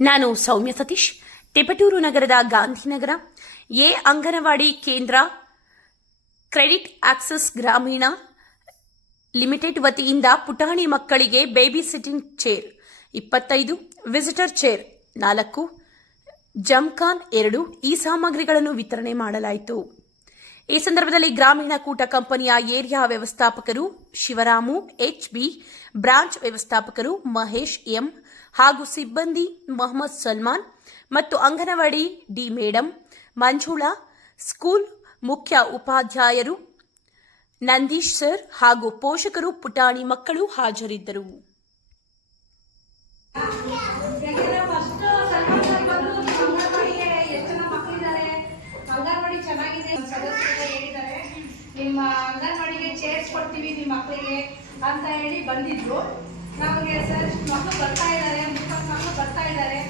ನಾನು ಸೌಮ್ಯ ಸತೀಶ್, ತಿಪಟೂರು ನಗರದ ಗಾಂಧಿನಗರ, ಎ ಅಂಗನವಾಡಿ ಕೇಂದ್ರ, ಕ್ರೆಡಿಟ್ ಆಕ್ಸೆಸ್ ಗ್ರಾಮೀಣ ಲಿಮಿಟೆಡ್ ವತಿಯಿಂದ ಪುಟಾಣಿ ಮಕ್ಕಳಿಗೆ ಬೇಬಿ ಸಿಟ್ಟಿಂಗ್ ಚೇರ್ ಇಪ್ಪತ್ತೈದು, ವಿಸಿಟರ್ ಚೇರ್ ನಾಲ್ಕು ಜಮ್ಖಾನ್ ಎರಡು, ಈ ಸಾಮಗ್ರಿಗಳನ್ನು ವಿತರಣೆ ಮಾಡಲಾಯಿತು. ಈ ಸಂದರ್ಭದಲ್ಲಿ ಗ್ರಾಮೀಣ ಕೂಟ ಕಂಪನಿಯ ಏರಿಯಾ ವ್ಯವಸ್ಥಾಪಕರು ಶಿವರಾಮು ಎಚ್ಬಿ ಬ್ರಾಂಚ್ ವ್ಯವಸ್ಥಾಪಕರು ಮಹೇಶ್ ಎಂ ಹಾಗೂ ಸಿಬ್ಬಂದಿ ಮೊಹಮ್ಮದ್ ಸಲ್ಮಾನ್ ಮತ್ತು anganwadi D madam, Manjula, school ಮುಖ್ಯ ಉಪಾಧ್ಯಾಯರು ನಂದೀಶ್ ಸರ್ ಹಾಗೂ ಪೋಷಕರು ಪುಟಾಣಿ ಮಕ್ಕಳು ಹಾಜರಿದ್ದರು. ನಿಮ್ಮ ಅಂಗನವಾಡಿಗೆ ಚೇರ್ಸ್ ಕೊಡ್ತೀವಿ ನಿಮ್ಮ ಮಕ್ಕಳಿಗೆ ಅಂತ ಹೇಳಿ ಬಂದಿದ್ರು. ನಮಗೆ ಸರ್ ಮಕ್ಕಳು ಬರ್ತಾ ಇದ್ದಾರೆ ಮುಪ್ಪತ್ತು ಮಕ್ಕಳು ಬರ್ತಾ ಇದ್ದಾರೆ.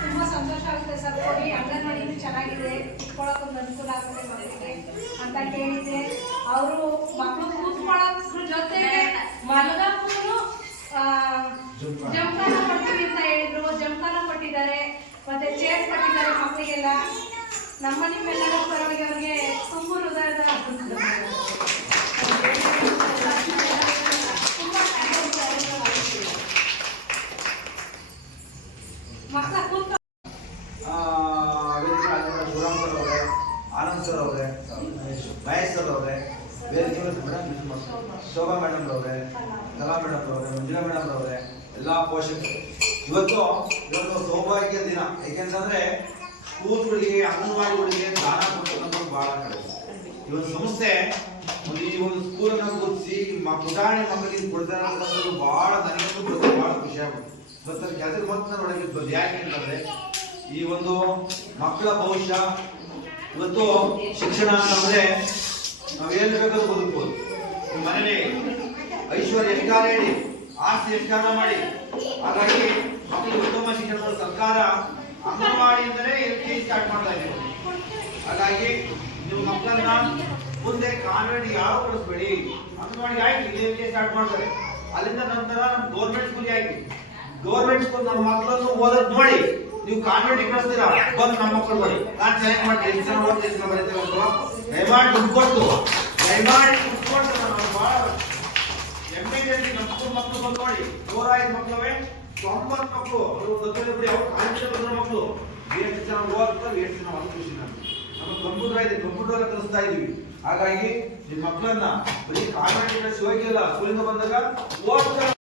ತುಂಬ ಸಂತೋಷ ಆಗುತ್ತೆ ಸರ್ ಕೊಡಿ ಅಂಗನವಾಡಿನೂ ಚೆನ್ನಾಗಿದೆ. ಇಟ್ಕೊಳ್ಳೋಕೊಂದು ಅನುಕೂಲ ಆಗುತ್ತೆ ಮಕ್ಕಳಿಗೆ ಅಂತ ಕೇಳಿದ್ದೆ. ಅವರು ಮಕ್ಕಳು ಕೂತ್ಕೊಳ್ಳೋದ್ರ ಜೊತೆಗೆ ಮಲಗಕ್ಕೂ ಜಂಪಾನ ಕೊಡ್ತೀವಿ ಅಂತ ಹೇಳಿದ್ರು. ಜಂಪಾನ ಕೊಟ್ಟಿದ್ದಾರೆ. ಮತ್ತೆ ಚೇರ್ ಕೊಟ್ಟಿದ್ದಾರೆ ಮಕ್ಕಳಿಗೆಲ್ಲ. ನಮ್ಮ ನಿಮ್ಮೆಲ್ಲರ ಪರವಾಗಿ ಅವ್ರಿಗೆ ತುಂಬ ಹೃದಯದ Anand sir sir Shobha madam ಅವರೇ, ಕಲಾ ಮೇಡಮ್ ಅವರೇ, ಮಂಜುಳಾ ಮೇಡಮ್ ಅವರೇ, ಎಲ್ಲ ಪೋಷಕರು. ಇವತ್ತು ಇವತ್ತು ಸೌಭಾಗ್ಯ ದಿನ. ಏಕೆಂತಂದ್ರೆ ಸ್ಕೂಲ್ಗಳಿಗೆ ಅಂಗನವಾಡಿಗಳಿಗೆ ದಾನ ಕೊಡ್ತಕ್ಕಂಥದ್ದು ಬಹಳ ಕಡಿಮೆ. ಇವತ್ತು ಸಂಸ್ಥೆ ಈ ಒಂದು ಸ್ಕೂಲನ್ನ ಗುರುತಿಸಿ ಪುಟಾಣಿ ಮಕ್ಕಳಿಗೆ ಕೊಡ್ತಾರೆ ಅನ್ನೋದು ಬಹಳ ನನಗಂತೂ ಬಹಳ ಖುಷಿ ಆಗುತ್ತೆ. ಇವತ್ತು ಕೆಲಸ ಮತ್ತೆ ಒಳಗೆ ಯಾಕೆ ಅಂತಂದ್ರೆ, ಈ ಒಂದು ಮಕ್ಕಳ ಭವಿಷ್ಯ, ಇವತ್ತು ಶಿಕ್ಷಣ ಅಂತಂದ್ರೆ ನಾವು ಏನ್ ಬೇಕಾದ್ರೂ ಬದುಕ್ಬೋದು ಮನೇಲಿ ಐಶ್ವರ್ಯ ಎಷ್ಟಾರ ಹೇಳಿ, ಆಸ್ತಿ ಎಷ್ಟಾರ ಮಾಡಿ, ಹಾಗಾಗಿ ಮಕ್ಕಳಿಗೆ ಉತ್ತಮ ಶಿಕ್ಷಣ ಸರ್ಕಾರ ಅಂಗನವಾಡಿಯಿಂದಲೇ ಎಲ್ ಕೆ ಸ್ಟಾರ್ಟ್ ಮಾಡ್ತಾ ಇದೆ ಹಾಗಾಗಿ ನೀವು ಮಕ್ಕಳನ್ನ ಮುಂದೆ ಕಾನ್ವೆಂಟ್ ಯಾವ ಕಳಿಸ್ಬೇಡಿ ಅಂಗನವಾಡಿ ಆಯ್ತು ಎಲ್ ಕೆ ಸ್ಟಾರ್ಟ್ ಮಾಡ್ತಾರೆ. ಅಲ್ಲಿಂದ ನಂತರ ನಮ್ಮ ಗೌರ್ಮೆಂಟ್ ಸ್ಕೂಲ್ ಆಯ್ತು. ಗೌರ್ಮೆಂಟ್ ಸ್ಕೂಲ್ ನಮ್ಮ ಮಕ್ಕಳನ್ನು ಓದೋದು ನೋಡಿ, ನೀವು ಕಾನ್ವೆಂಟ್ ಕಳಿಸ್ತೀರಾ? ಬಂದು ನಮ್ಮ ಮಕ್ಕಳು ಬನ್ನಿ ನಾನು ಚೆನ್ನಾಗಿ ಮಾಡ್ತೀನಿ ಎಷ್ಟು ಜನ ಓದ್ತೀನಿ ಎಷ್ಟು ಬರೀತೇವೆ ದುಡ್ಡು ಕೊಟ್ಟು, ದಯಮಾಡಿ ದುಡ್ಡು ಕೊಟ್ಟು ನಾವು ಬಹಳ ಹೆಮ್ಮೆಯಲ್ಲಿ ನಮ್ಮ ಮಕ್ಕಳು ಬಂದು ನೋಡಿ. ನೂರ ಐದು ಮಕ್ಕಳವೆ. ತೊಂಬತ್ತು ಮಕ್ಕಳು ಬಿಡಿ. ಅವ್ರು ಕಾಲೇಜ್ ಬಂದ ಮಕ್ಕಳು ಎಷ್ಟು ಜನ ಓದ್ತಾರೆ ಎಷ್ಟು ಜನ ಅದು ಖುಷಿ ನಮ್ಗೆ. ನಮ್ಮ ಕಂಪ್ಯೂಟರ್ ಇದೆ ಕಂಪ್ಯೂಟರ್ ಕಲಿಸ್ತಾ ಇದೀವಿ. ಹಾಗಾಗಿ ನಿಮ್ಮ ಮಕ್ಕಳನ್ನ ಬರೀ ಕಾನ್ವೆಂಟ್ ಹೋಗಿಲ್ಲ ಸ್ಕೂಲಿಂದ ಬಂದಾಗ ಓದ್ತಾರೆ.